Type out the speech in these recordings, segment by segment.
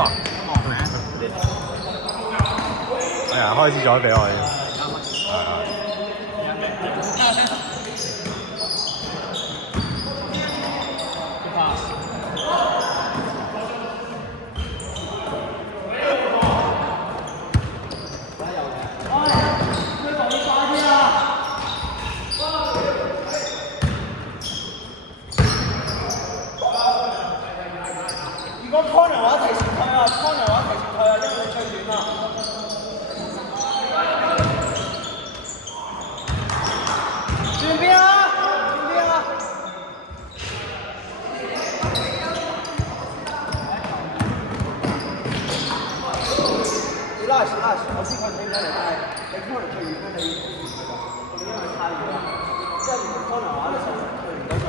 啊！哎呀，開始咗俾我哋。係啊。如果 corner 嘅話提前退啊 ，corner 嘅話提前退啊，因為你退短啊。轉邊啊！轉邊啊！你拉時，我知佢睇唔睇嚟，但係你 corner 退完咧，你因為太遠啦，即係如果 corner 嘅話，你退唔到就。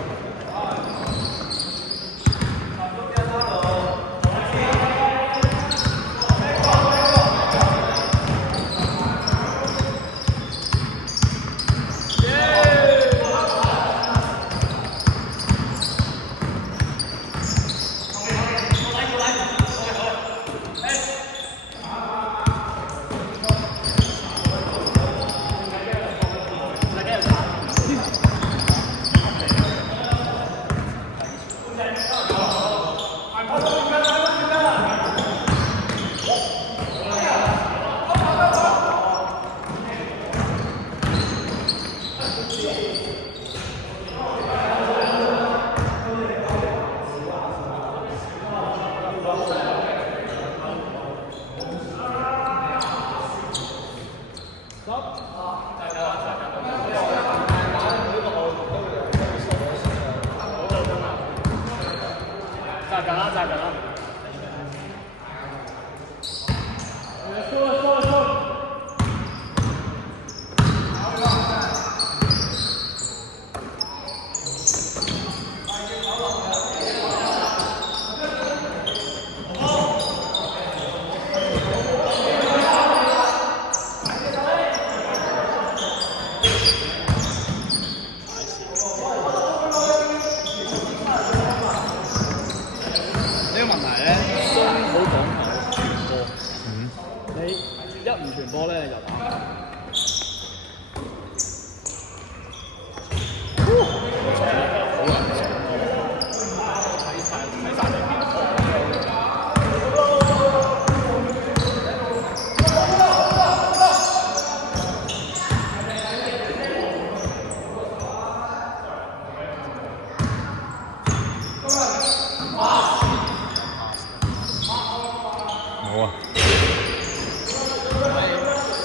再等啊！傳波咧就打。冇啊！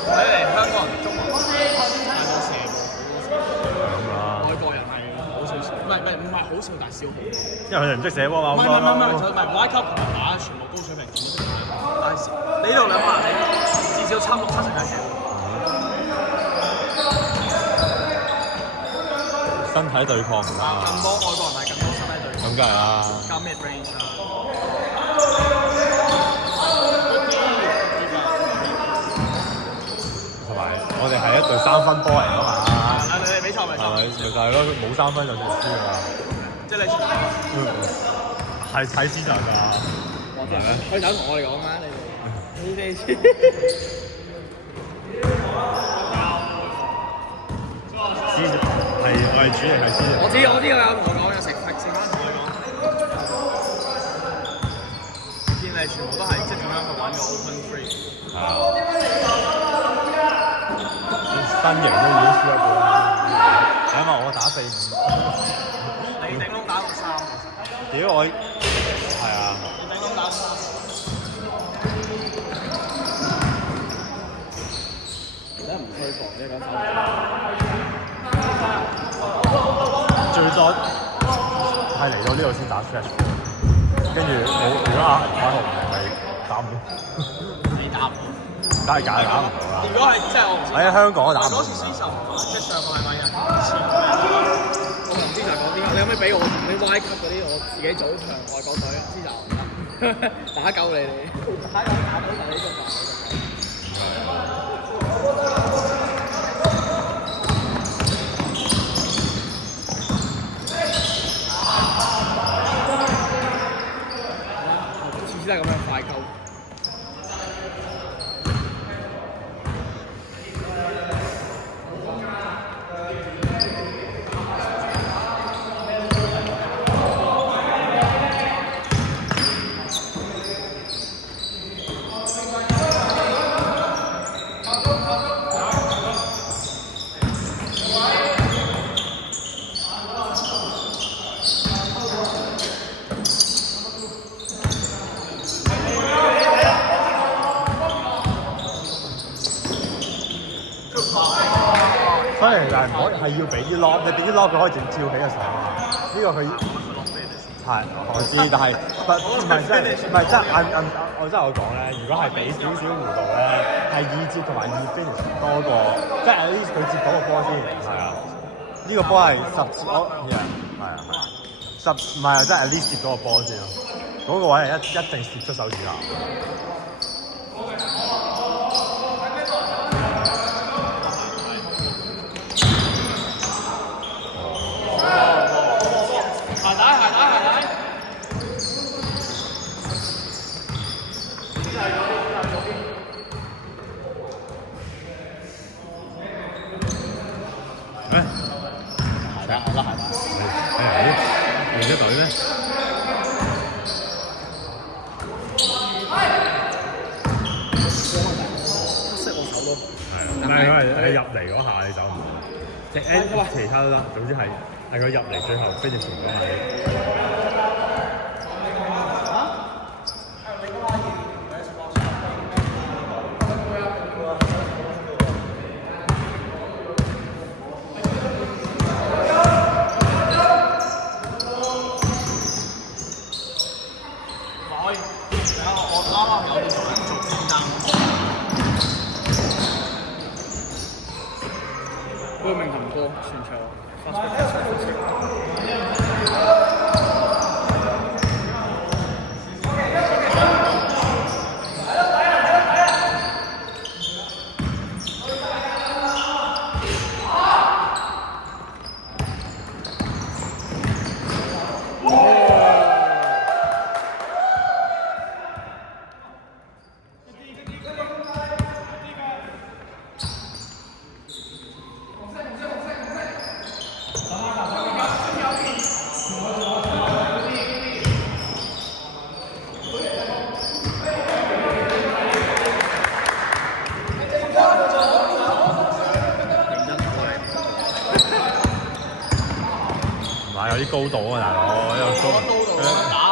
睇嚟香港人中文太過射波，外國人係好少射，唔係好少，但係少好。因為佢哋唔識射波嘛。唔係，唔係，級打全部高水平，但係你呢度諗下，你至少差唔多70%嘅射波。身體對抗唔得啊！更多外國人係更多身體對抗。咁梗係啦。加 mid range 啊！同埋我哋係一隊3分波嚟㗎嘛。你哋比賽咪就係咯，冇3分就輸㗎啦。即係你係睇先㗎。係咩？佢就同我哋講啦，你哋係主力係先。我知佢有同我講，有食飯同佢講。見你全部都係即係點樣去玩個 open free。身形都已經輸一半啦。因為我打4-5。你頂籠打6-3。屌我係啊！你頂籠打6-3。而家唔推防啫，講最多係嚟到呢度先打 stretch， 跟住冇如果阿豪唔係打唔到。你打唔到。梗係假打唔到啦！如果係即係我唔知。喺香港都打唔到。嗰次先受即係上個禮拜日前個禮拜，我唔知就係講邊個。你可唔可以俾我你 Y 級嗰啲我自己組場外國隊知就打夠你哋。打到你呢個次次都係咁樣快級。所以就係唔可以係要俾啲 lob，你俾啲 lob 佢可以整跳起嘅時候啊！呢個佢係我知，但係唔係真係唔係真我真係我講咧，如果係俾少少弧度咧，係易接同埋易 finish 多過，即係 at least 佢接到個波先係啊！呢個波係10次我係啊10唔係啊，即係 at least 接到個波先咯，嗰個位係一定攝出手指啦。贏咗隊咩？識我手咯。係，但係佢係入嚟嗰下你走唔到，即係其他都得，總之係佢入嚟最後飛隻船嗰下佢命行過全場。有啲高度啊，大佬，有高度。